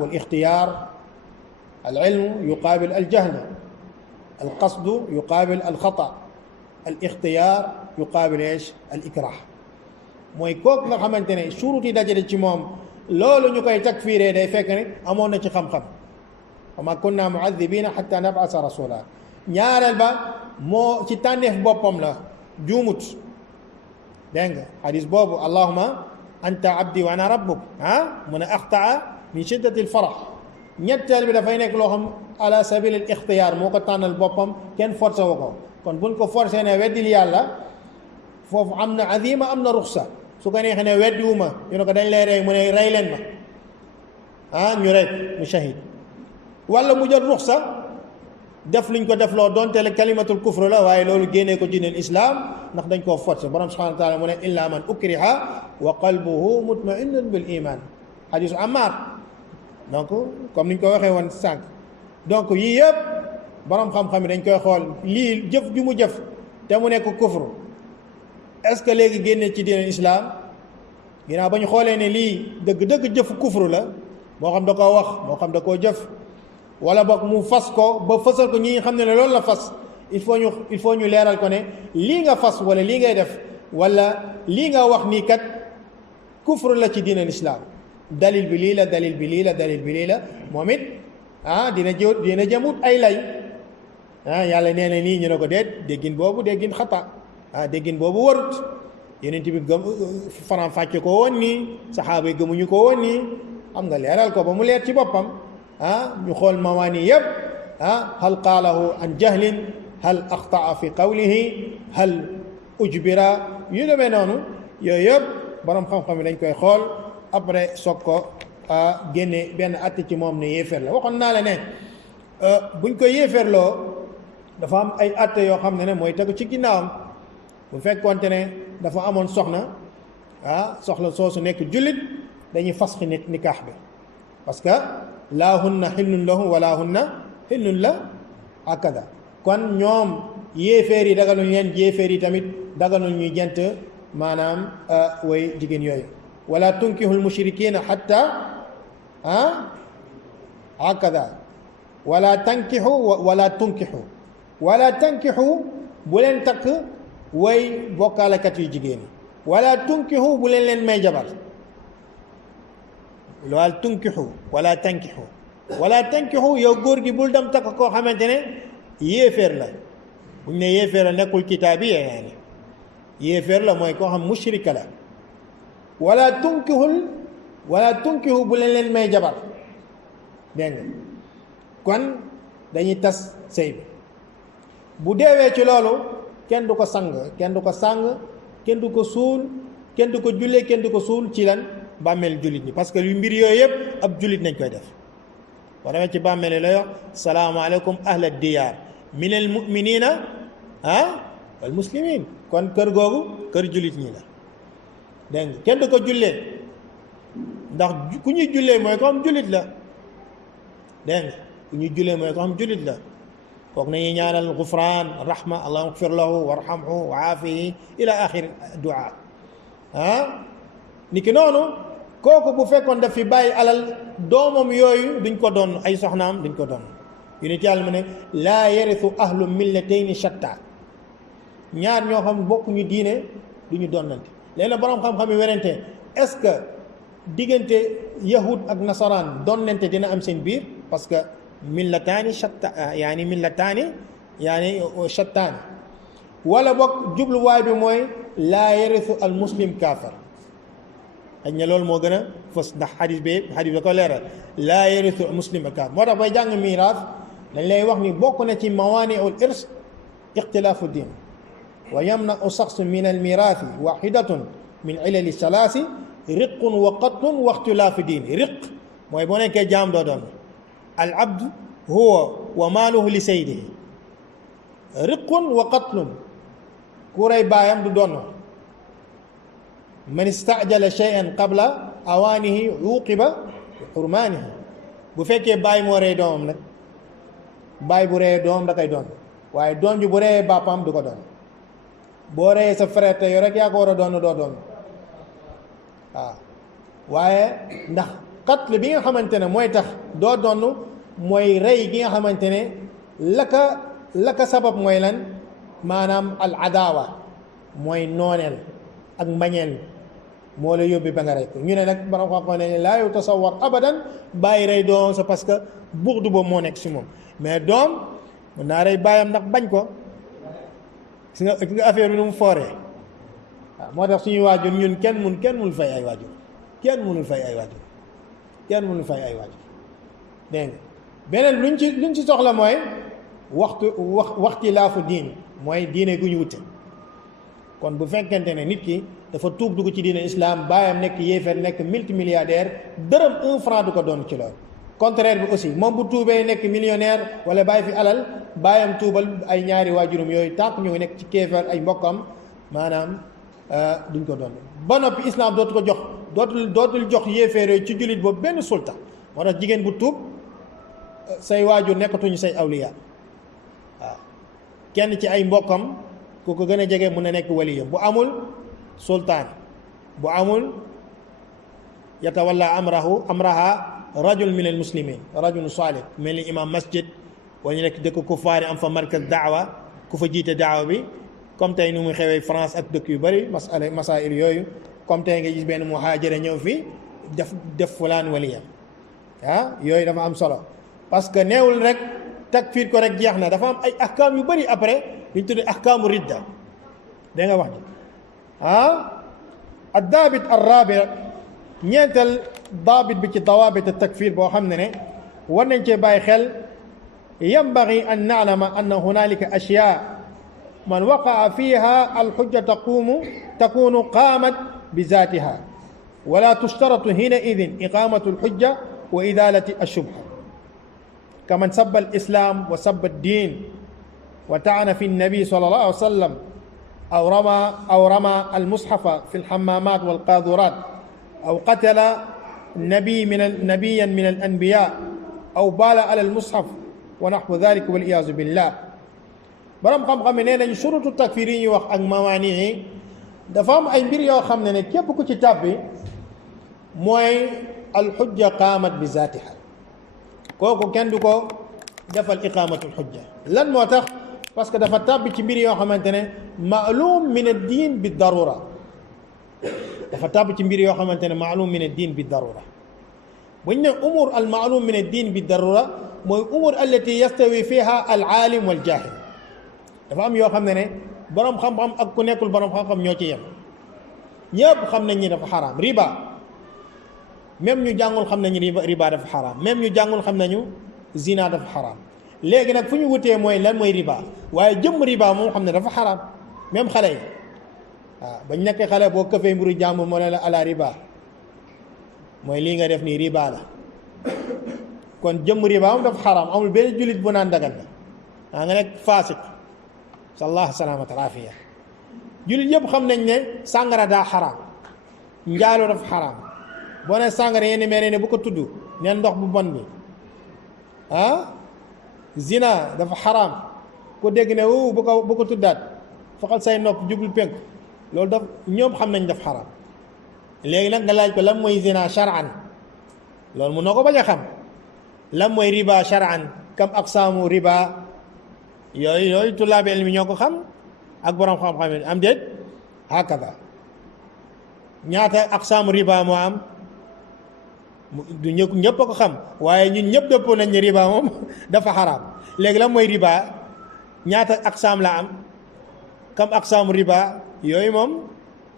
wal ixtiyaar al ilmu yuqaabil al jahl al qasd yuqaabil al xata al ixtiyaar yuqaabil eesh al ikrah mooy kooku nga xamante ne shurut yi dajale ci moom loolu ñu koy takfiree day fekk ne amoon na ci xam-xam wa ma kunna muadibina xatta nabasa rasula ñaareel ba moo ci tànneef boppam la juumut dégg nga xadis boobu allahuma anta abdi wa ana rabbuk mu ne axtaa min shiddati al farax ñetteel bi dafay nekk loo xam ala sabil al ixtiyaar moo ko tànnal boppam kenn forcé wu ko kon buñ ko forcé ne weddil yàlla foofu am na azima am na ruxsa su ko neexee ne weddiwuma ñu ne ko dañ lay rey mu ne rey leen ma ñu rey mu shahid wala mu jël ruxsa def liñ ko def loo donte la kalimatul kufr la waaye loolu génnee ko diineel islam ndax dañ koo forcé borom subhanahu wa taala mu ne illa man ukriha wa qalbuhu mutma'innun bil iman hadisu Ammar donc comme niñ ko waxee woon sànq donc yii yëpp borom xam-xam yi dañ koy xool lii jëf ju mu jëf te mu nekk kufr est-ce que léegi génne ci diineel islam ginnaaw ba ñu xoolee ne lii dëgg-dëgg jëfu kufr la moo xam da koo wax moo xam da koo jëf wala boog mu fas ko ba fasal ko ñi xam ne loolu la fas il faut ñu leeral ko ne lii nga fas wala lii ngay def wala lii nga wax nii kat kufr la ci diinal islam dalil bi lii la dalil bi lii la dalil bi lii la moom it dina jëmut ay lay yàlla nee na nii ñu ne ko déet déggin boobu déggin xata déggin boobu warut yeneen bi gëm faram fàcce ko woon nii saxaaba yi gëmuñu ko woon nii xam nga leeral ko ba mu leer ci boppam ñu xool mawaani yëpp hal qaalahu an jahlin hal axtaa fi qawlihi hal ujbira yu demee noonu yooyu yëpp borom xam-xam yi dañ koy xool après soog ko génne benn atte ci moom ne yéeféer la waxoon naa la ne buñ ko yéeféerloo dafa am ay atte yoo xam ne mooy tegu ci ginnaawam bu fekkoonte ne dafa amoon soxna soxla soosu nekk jullit dañuy fasxi nikaax bi parce que laa hunna xillun lahu wala hunna xillun la akada kon ñoom yéeféer yi dagaluñ leen yéeféer yi tamit dagaluñ ñuy jent maanaam way jigéen yooyu wala tunkihul mushrikina xatta akada wala tankixu wala tankixu bu leen takk way bokkaalekat yu jigéen yi wala tunkixu bu leen may jabar loolu tunkixu wala tankixu yow góor gi bul dem takk koo xamante ne yéeféer la buñ ne yéeféer la nekkul kitaabiya yaani yéeféer la mooy koo xam mushrika la wala tunkixu bu leen may jabar dégg nga kon dañuy tas sëy bi bu deewee ci loolu kenn du ko sang kenn du ko suul kenn du ko jullee kenn du ko suul ci lan bàmmeel jullit ñi parce que lu mbir yooyu yëpp ab jullit nañ koy def boo demee ci bàmmeel la wax salaamaaleykum ahla diyaar minal muminina wal muslimin kon kër googu kër jullit ñi la dégg nga kenn du ko jullee ndax ku ñuy jullee mooy ko am jullit la dégg nga ku ñuy jullee mooy ko am jullit la kooku nañuy ñaanal gufraan rahma allahumma ighfir lahu warhamhu wa aafihi ila axir duaa niki noonu kooku bu fekkoon daf fi bàyyi alal doomam yooyu duñ ko doon ay soxnaam duñ ko doon yonent yàlla mu ne laa yarithu ahlu millatayni shatta ñaar ñoo xam bokkuñu diine duñu donnante léegi nag boroom xam-xam yi werante est-ce que diggante yahud ak nasaraan donnante dina am seen biir parce que millataani shattaani wala boog jubluwaay bi mooy laa yarisu al muslim kaafir xëy na loolu moo gën a fës ndax xadis da ko leeral laa yarisu al muslim kaafir moo tax bay jàng miraas dañ lay wax ni bokk na ci mawaaniul irs ixtilaafu diin wa yamnau saxsu min al miraasi waxidatun min ilali salaasi riqun wa qatlun wa ixtilaafu diin riq mooy boo nekkee jaam doo doon al abd huwa wa maaluhu li saydihi riqun wa qatlun ku rey baayam du doon man istajala shay'an qabla awaanihi uqiba bi xurmaanihi bu fekkee baay moo rey doomam nag baay bu reyee doomam da koy doon waaye doom ji bu reyee bàppam du ko doon boo reyee sa frère te yow rek yaa ko war a doon doo doon waaw waaye ndax qatl bi nga xamante ne mooy tax doo doon mooy rey gi nga xamante ne la ka sabab mooy lan maanaam al adaawa mooy nooneel ak mbañeel moo la yóbbi ba nga rey ko ñu ne nag borom xam-xam ne laa yutasawwar abadan bàyyi rey doom c'est parce que buxdu boobu moo nekk si moom mais doom mën naa rey bàyyam ndax bañ ko gis nga affaire bi nu mu fooree waaw moo tax suñuy waajur ñun kenn mënul fay ay waajur kenn mënul fay ay waajur dégg nga beneen luñ ci soxla mooy waxti laafu diin mooy diine gu ñu wute kon bu fekkente ne nit ki dafa tuub dugg ci diine islam baayam nekk yéefeer nekk multimilliardaire dërëm 1 franc du ko doon ci loolu contraire bi aussi moom bu tuubee nekk millionnaire wala bàyyi fi alal baayam tuubal ay ñaari waajurum yooyu tànk ñoo nekk ci kéefeer ay mbokkam maanaam duñ ko doon ba noppi islam dootu ko jox dootul jox yéefeer yooyu ci jullit boobu benn sulta moo tax jigéen bu tuub say waajur nekkatuñu say awliya waaw kenn ci ay mbokkam ku ko gën a jege mun na nekk waliyam bu amul sultaan bu amul yatawalla amraha rajul min al muslimin rajul salih mel ni imam masjid wala ñu nekk dëkk kuffaari am fa markaz daawa ku fa jiite daawa bi comme tey nu muy xewee France ak dëkk yu bëri masail yooyu comme tey nga gis benn muhaajira ñëw fii def fulaan waliya yooyu dafa am solo parce que neewul rek takfiir ko rek jeex na dafa am ay ahkaam yu bëri après li ñu tuddee ahkaamu ridda da nga wax addaabit arrabi ñeenteel daabit bi ci dawaabit takfiir boo xam ne war nañ cee bàyyi xel yanbagi an na'lama anna hunaalika ashyaa man waqaa fiiha alxujja takunu qaamat bi zaatiha wala tushtaratu hina idin iqaamatu alxujja wa idaalati ashubha kaman sabba alislam wa sabba addiin wa ta'ana fi annabi sallallahu alayhi wa sallam أو رمى المصحف في الحمامات والقاذورات أو قتل نبيا من الأنبياء أو بال على المصحف ونحو ذلك والعياذ بالله borom xam-xam nee nañ surutu takfir yi ñuy wax ak mawaani yi dafa am ay mbir yoo xam ne képp ku ci tàbbi mooy alxujja qaamat bi zaatiha kooku kenn du ko defal iqaamatul xujja lan moo tax parce que dafa tàbbi ci mbir yoo xamante ne maalum min ad-diin bi darura dafa tàbbi ci mbir yoo xamante ne maalum min ad-diin bi darura buñ ne umur al maalum min ad-diin bi darura mooy umur allati yastawi fiha al aalim wal jaahil dafa am yoo xam ne borom xam-xam ak ku nekkul borom xam-xam ñoo ci yem ñëpp xam nañ ni dafa xaraam riba même ñu jàngul xam nañu riba dafa xaraam même ñu jàngul xam nañu zina dafa xaraam léegi nag fu ñu wutee mooy lan mooy riba waaye jëmm riba moom xam ne dafa xaraam même xale yi waaw bañ nekkee xale boo këfee mburu jàmbur moo ne la ala riba mooy lii nga def nii riba la kon jëmm riba moom dafa xaraam amul benn jullit bu naan dagan na nga nekk faasiq sallallahu salaamata afiya jullit yëpp xam nañ ne sàngara daa xaraam njaaloo dafa xaraam boo ne sàngara yenn mere ne bu ko tudd neen ndox bu bon bi zina dafa xaraam ku dégg ne bu ko tuddaat faxal say nopp jublu penk loolu daf ñoom xam nañ daf xaraam léegi nag nga laaj ko lan mooy zina shar'an loolu mun noo ko bañ a xam lan mooy riba shar'an kam aqsaamu riba yooyu tullaabi ilmi ñoo ko xam ak borom xam-xam yi am déet hakada ñaata aqsaamu riba moo am du ñëpp a ko xam waaye ñun ñëpp dëppoo nañ ne riba moom dafa xaraam. léegi la mooy riba ñaata aqsaam la am kam aqsaamu riba yooyu moom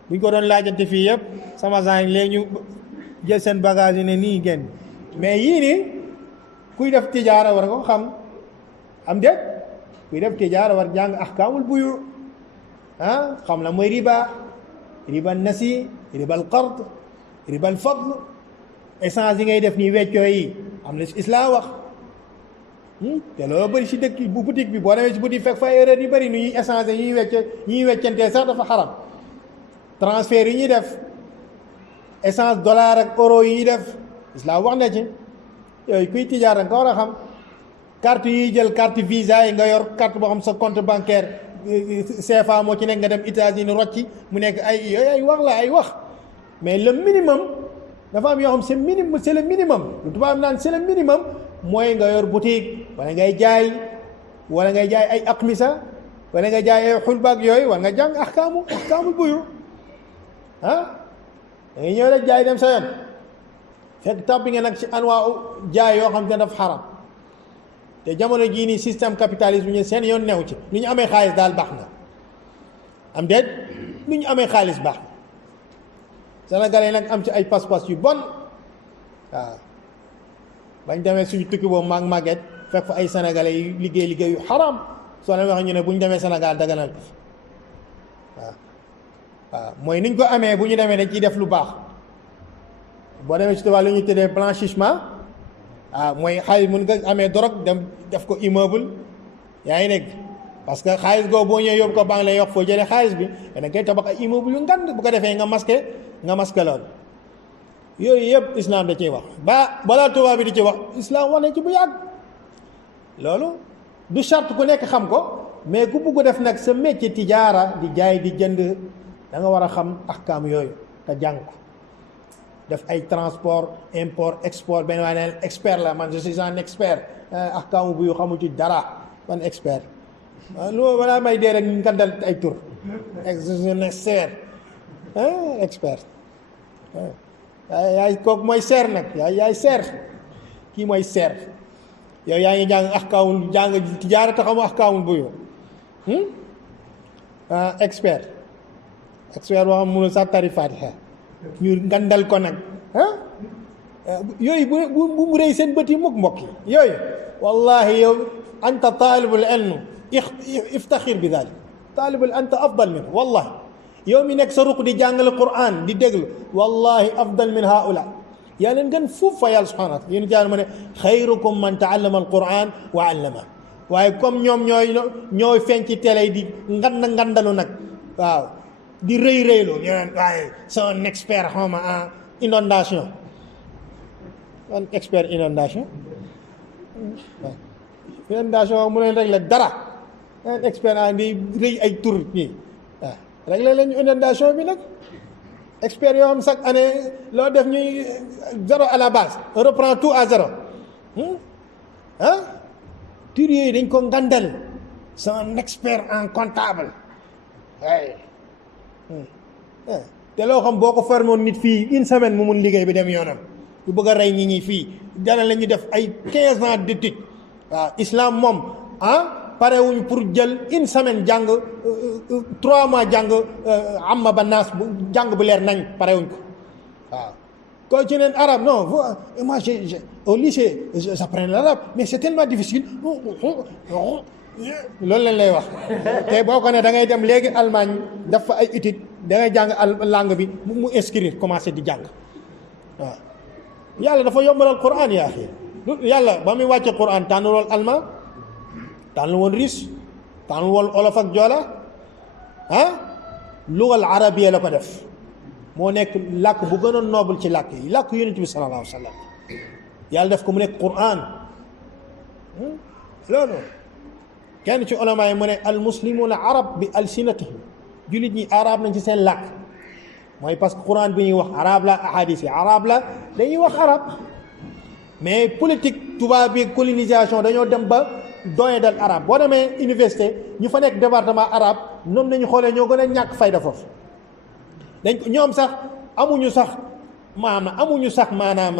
buñ ko doon laajante fii yëpp sama sang léegi ñu jël seen bagage yi ne nii génn mais yii nii kuy def tijaara war nga ko xam am déet kuy def tijaara war jàng ahkaamul buyu xam la mooy riba nasi riba al qard riba al fadl essence yi ngay def nii weccoo yi am na si islam wax te loolu bëri si dëkk bu boutique bi boo demee si boutique fekk fa erreur yu bëri nu ñuy essence ñuy weccantee sax dafa xaram transfert yi ñuy def essence dollar ak euro yi ñuy def islam wax na ci yooyu kuy tijaar nga war a xam carte yi jël carte visa yi nga yor carte boo xam sa compte bancaire CFA moo ci nekk nga dem États-Unis rocci mu nekk ay yooyu ay wax la ay wax mais le minimum dafa am yoo xam c'est le minimum lu tubaab naan c'est le minimum mooy nga yor boutique wala ngay jaay ay aqmisa wala nga jaay ay xulbaak yooyu war nga jàng ahkaamul buyu da ngay ñëw rek jaay dem sa yoon fekk tàbbi nga nag ci anwaa jaay yoo xam ne daf xaram te jamono jii nii système capitalisme ñu seen yoon new ci lu ñu amee xaalis daal baax na am déet lu ñu amee xaalis baax na Sénégalais nag am ci ay pas-pas yu bon waaw bañ demee suñu tukki boobu màgget fekk fa ay sénégalais yu liggéey yu xaram soo leen waxee ñu ne bu ñu demee Sénégal daganal ko waaw mooy niñ ko amee bu ñu demee dañ ciy def lu baax boo demee ci tubaab lu ñuy tuddee blanchissement mooy xaalis mun nga amee drogue dem def ko immeuble yaa ngi nekk parce que xaalis googu boo ñëwee yóbbu ko banque lay wax foo jëlee xaalis bi dana koy tabax ay immeuble yu ngand bu ko defee nga masqué loolu yooyu yëpp islam da ciy wax balaa tubaab bi di ci wax islam wax na ci bu yàgg loolu du charte ku nekk xam ko mais ku bugg def nag sa métier tijaara di jaay di jënd da nga war a xam ahkaam yooyu te jàng ko def ay transport import export benn waaye neen expert la man je suis un expert ahkaamu bu yu xamu ci dara man expert loolu balaa may dee rek ñu nga dal ay tur expert yaay kooku mooy seer nag yaay seer kii mooy seer yow yaa ngi jàng ahkaamul jàng tijaara te xamu ahkaamul bu yu expert boo xam mënul sax tari Faatiha ñu ngandal ko nag yooyu bu mu rëy seen bët yi mukk mbokk yi yooyu wallahi yow anta taalibul ilm iftaxir bi daal taalibul anta afdal min wallahi yow mi nekk sa ruq di jàngale Qur'an di déglu wallahi afdal min haula yaa leen gën fuuf fa yàlla subhanahu wa taala yéen jàng ma ne xayrukum man taallama al-Qur'an wa allama waaye comme ñoom ñooy feeñ ci télé di ngandalu nag waaw di rëylu ñu naan waaye c'est un expert xawma en inondation un expert inondation mu leen régler dara un expert en di rëy ay tur nii waaw régler lañu inondation bi nag expert yoo xam chaque année loo def ñuy zéro à la base on reprend tout à zéro tur yooyu dañ ko ngandal c'est un expert en comptable waaye te loo xam boo ko fermoon nit fii une semaine mu mun liggéey bi dem yoonam bu bëgg a rey ñi ñi fii dana la ñu def ay 15 ans d'étude waaw islam moom parewuñ pour jël une semaine jàng 3 mois jàng amma ba naas bu jàng bu leer nañ parewuñ ko waaw koo ci neen arabe non moi au lycée j'apprends l'arabe mais c'est tellement difficile loolu lañ lay wax te boo ko ne da ngay dem léegi Allemagne def fa ay études da ngay jàng langue bi mu inscrire commencé di jàng waaw yàlla dafa yombalal Qur'an yaa axi yàlla ba muy wàcce Qur'an tànn lool allemand tànn woon russe tànn woon olof ak joola lugal arabiya la ko def moo nekk làkk bu gën a noble ci làkk yi làkk yonent bi sallallahu alayhi wa sallam yàlla def ko mu nekk Qur'an loolu kenn ci ulama yi mu ne al muslimuna arab bi alsinatihim jullit ñi arab nañ ci seen làkk mooy parce que Qur'an bi ñuy wax arab la ahadis yi arab la dañuy wax arab mais politique tubaab bi colonisation dañoo dem ba doye dal arab boo demee université ñu fa nekk département arabe noonu nañu xoolee ñoo gën a ñàkk fayda foofu dañ ñoom sax amuñu sax maanaam amuñu sax maanaam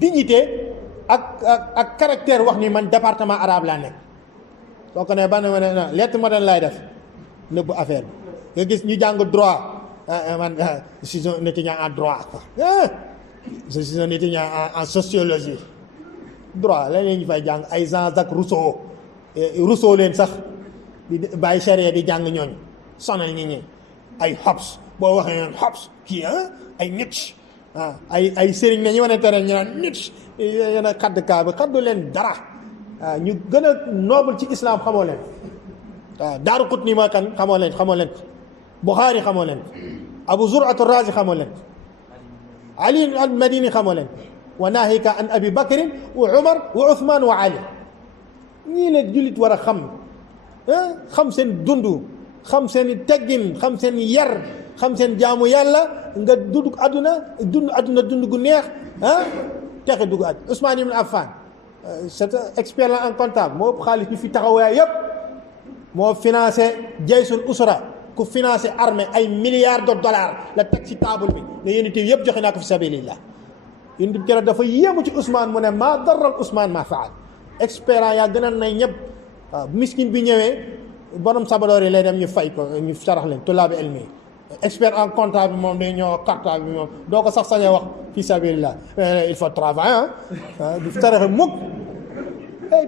dignité ak caractère wax ni man département arabe laa nekk. soo ko ne ban ma ne lettre moderne laay def nëbbu affaire bi nga gis ñu jàng droit man je suis un étudiant en droit quoi je suis un étudiant en sociologie droit la ñu fay jàng ay Jean-Jacques Rousseau leen sax di bàyyi charia di jàng ñooñu sonal ñi ay Hobbes boo waxee ñoon Hobbes kii ay Nietzsche ay sëriñ ne ñu wane tere ñu naan Nietzsche yéen a xadd kaa bi xaddu leen dara ñu gën a noble ci islam xamoo leen Daaru Qutni ma kan xamoo leen Buxaari xamoo leen Abu Zur'at ar-Razi xamoo leen Ali al-Madini xamoo leen wa nahika an Abi Bakrin wa Umar wa Uthman wa Ali ñii la jullit war a xam seen dund xam seen teggin xam seen yar xam seen jaamu yàlla nga dund àdduna dund gu neex texe dugg àdduna Ousmane ibn Affan c'est expert en comptable moo ëpp xaalis bi fi taxawaay yëpp moo financé Jaysul Usra ku financé armée ay milliards de dollars la teg ci table bi ne yéen itam yëpp joxe naa ko fi sabilillah yéen itam keroog dafa yéemu ci Ousmane mu ne maa daral Ousmane maa faal expert yaa gën a nay ñëpp waaw miskin bi ñëwee borom sabadoor yi lay dem ñu fay ko ñu sarax leen tulaabi elmi expert en comptable bi moom day ñëw cartable bi moom doo ko sax sañee wax fi sabilillah il faut travailler du taraxe mukk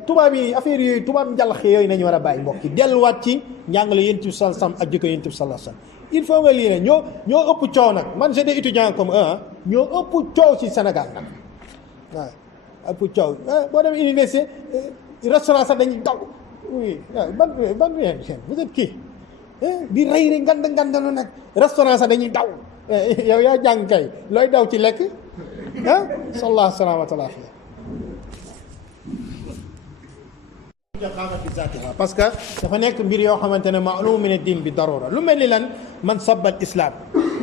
tubaab yi affaire yooyu tubaab njàllax yooyu nañu war a bàyyi mbokk yi delluwaat ci njàngale yonent bi sallallahu alayhi wasallam ak jikko yonent bi sallallahu alayhi wasallam il faut nga lii ne ñoo ëpp coow nag man j'ai des étudiants comme eux ñoo ëpp coow ci Sénégal nag waaw ëpp coow boo demee université restaurant sax dañuy daw oui ban vous êtes qui di rey rek ngand nag restaurant sax dañuy daw yow yaa jàng kay looy daw ci lekk sallallahu salaamata wa aafiya parce que dafa nekk mbir yoo xamante ne ma'lum min ad-din bi darura lu mel ni lan man sabbal islam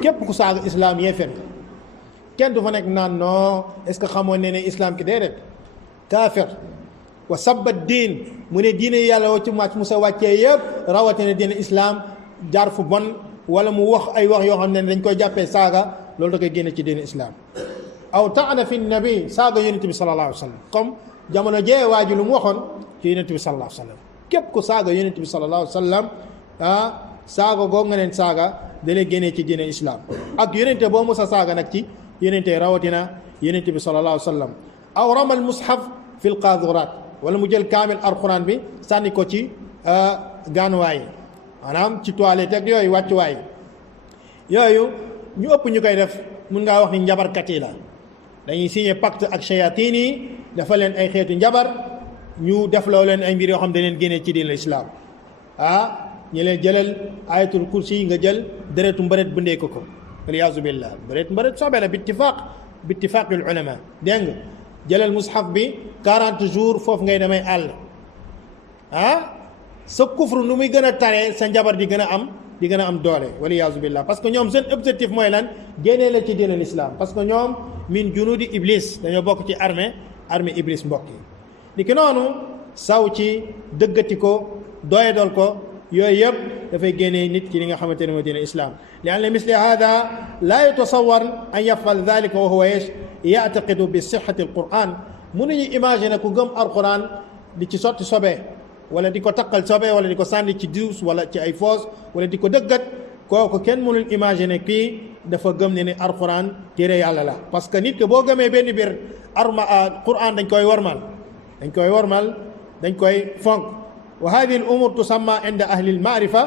képp ku saaga islam yéefar kenn du fa nekk naan non est-ce que xamoon ne ne islam ki déedéet kaafir wa sabba diin mu ne diine yàlla woo ci màcc mu sa wàccee yëpp rawatina diine islam jaar fu bon wala mu wax ay wax yoo xam ne dañ koy jàppee saaga loolu da koy génne ci diine islam aw taana fi nabi saaga yonent bi sallallahu alayhi wa sallam comme jamono jee waa ji lu mu waxoon ci yonent bi sallallahu alayhi wa sallam képp ku saaga yonent bi sallallahu alayhi wa sallam saaga goo nga neen saaga da lay génnee ci diine islam ak yonente boo mos a saaga nag ci yonente rawatina yonent bi sallallahu alayhi wa sallam aw ramal mushaf fil qaaduraat wala mu jël kaamil alquran bi sànni ko ci gaanuwaay maanaam ci toilette ak yooyu wàccuwaay yooyu ñu ëpp ñu koy def mun ngaa wax ni njabarkat yi la dañuy signé pacte ak shayatin yi dafa leen ay xeetu njabar ñu def loo leen ay mbir yoo xam ne leen génnee ci diin islam ñu leen jëlal ayatul kursi yi nga jël deretu mbëret bindee ko waliyaazu billah deretu mbëret soobee la bi ittifaqil ulama dégg nga jëlal mushaf bi 40 jours foofu ngay demay àll sa kufru nu muy gën a taree sa njabar di gën a am doole waliyaazu billah parce que ñoom seen objectif mooy lan génnee la ci diine l'islam parce que ñoom min junudi iblis dañoo bokk ci armée iblis mbokk yi ni ki noonu saw ci dëggati ko doyadal ko yooyu yëpp dafay génnee nit ki li nga xamante ne mooy diine islam li anna misli hada la yatasawar an yafal dalika wa huwa ya'taqidu bi sihhati alquran mënuñu imaginer ku gëm alquran di ci sotti sobee wala di ko takkal sobee wala di ko sànni ci diws wala ci ay foos wala di ko dëggat kooku kenn mënul imaginer kii dafa gëm ne ni alquran téere yàlla la parce que nit ke boo gëmee benn biir quran dañ koy fonk wa hadihi al umur tusamma inda ahli al ma'rifa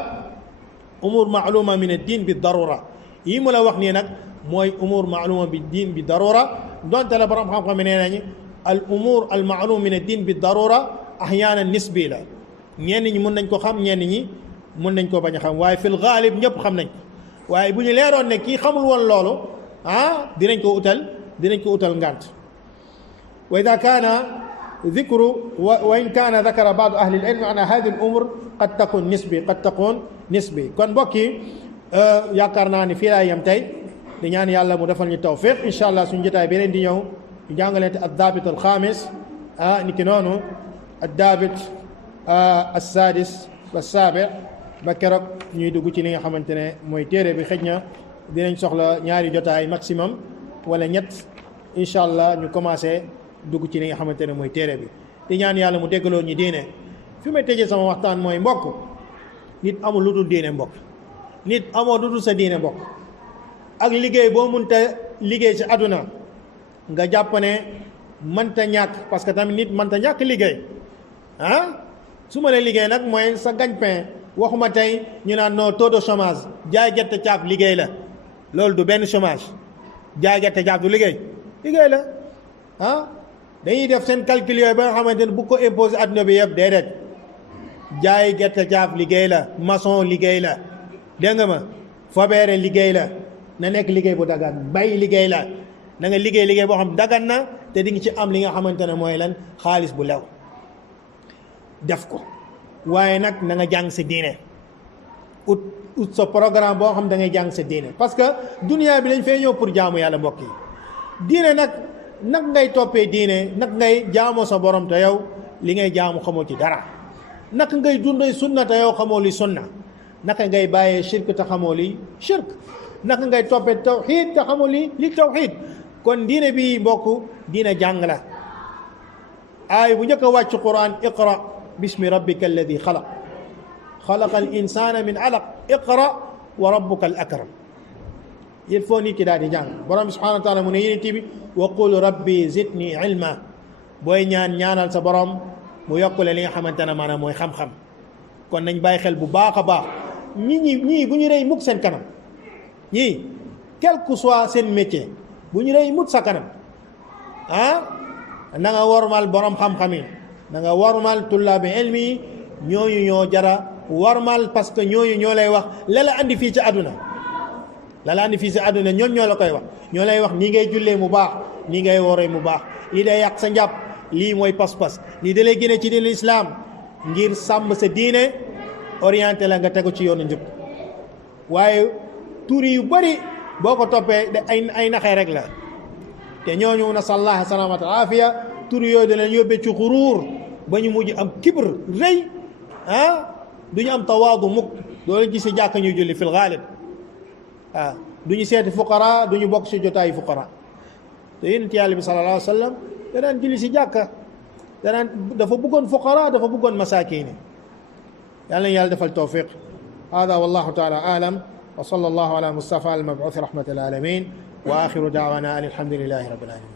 umur ma'luma min ad-din bi darura yi mu la wax nii nag mooy umur ma'luma bi din bi darura donte la borom xam-xam nee nañu al umur al ma'lum min ad-din bi darura ahyaanan nisbi la ñenn ñi mën nañ ko xam ñenn ñi mën nañ ko bañ a xam waaye fil ghalib ñëpp xam nañ ko waaye bu ñu leeroon ne kii xamul woon loolu dinañ ko utal ngant wa idha kana ذكر وإن كان ذكر بعض أهل العلم أن هذه الأمور قد تكون نسبي kon mbokk yi yaakaar naa ni fii laa yem tey di ñaan yàlla mu defal ñu tawfiq incha allah suñu jotaay beneen di ñëw ñu jàngalante ad-daabit al-xaamis ni ki noonu ad-daabit as-saadis was-saabi ba keroog ñuy dugg ci li nga xamante ne mooy téere bi xëj na dinañ soxla ñaari jotaay maximum wala ñett incha allah ñu commencé dugg ci li nga xamante ne mooy téere bi di ñaan yàlla mu déggaloo ñu diine fi may tëjee sama waxtaan mooy mbokk nit amul lu dul diine mbokk nit amoo lu dul sa diine mbokk ak liggéey boo mënta liggéey ci àdduna nga jàpp ne mënta ñàkk parce que tamit nit mënta ñàkk liggéey su ma nee liggéey nag mooy sa gagne-pain waxuma tey ñu naan non taux de chômage jaay gerte caaf liggéey la loolu du benn chômage jaay gerte caaf du liggéey la dañuy def seen calcul yooyu ba nga xamante ne bu ko imposé adduna bi yëpp déedéet jaay gerte caaf liggéey la maçon liggéey la dégg nga ma fobeere liggéey la na nekk liggéey bu dagan bay liggéey la na nga liggéey boo xam dagan na te di nga ci am li nga xamante ne mooy lan xaalis bu lew def ko waaye nag na nga jàng sa diine ut sa programme boo xam da ngay jàng sa diine parce que dunia bi dañ fay ñëw pour jaamu yàlla mbokk yi diine nag ngay toppee diine nag ngay jaamoo sa borom te yow li ngay jaamu xamoo ci dara naka ngay dundee sunna te yow xamoo li sunna naka ngay bàyyee shirk te xamoo li shirk naka ngay toppee tawxiid te xamoo li tawxiid kon diine bi mbokk diine jàng la aay bu njëkk a wàcc quran iqra bismi rabbika alladi xalaqa al insana min alaq iqra wa rabbuka al akram il faut nit ki daal di jàng borom bi subhanahu wa taala mu ne yénent bi wa qul rabbi zidni ilma booy ñaanal sa borom mu yokkule li nga xamante ne maanaam mooy xam-xam kon nañ bàyyi xel bu baax a baax ñii bu ñu rey mukk seen kanam ñii quel que soit seen métier bu ñu rey mukk sa kanam na nga wormal borom xam-xam yi na nga wormal tullaabi ilmi yi ñooñu ñoo jara wormal parce que ñooñu ñoo lay wax la la andi fii ci àdduna ñoom ñoo la koy wax ñoo lay wax nii ngay jullee mu baax nii ngay wooree mu baax lii day yàq sa njàpp lii mooy pas-pas lii da lay génne ci diine islam ngir sàmm sa diine orienté la nga tegu ci yoonu njub waaye tuuri yu bëri boo ko toppee ay naxee rek la te ñooñu nasallah salaamata aafiya tuuri yooyu da leen yóbbee ci xuruur ba ñu mujj am kibr rëy du ñu am tawaadu mukk doo leen gis si jàkk ñuy julli fil gaalib du ñu seeti fuqara du ñu bokk si jotaayu fuqara te yonent Yàlla bi sallallahu alayhi wa sallam danaan julli si jàkka dafa bëggoon fuqara dafa bëggoon masaakiin yàlla na yàlla defal tawfiq hada wallahu taala aalam wa sallallahu ala mustafa al mab'uth rahmatal alamin wa axiru da'wana alhamdulillahi rabbil alamin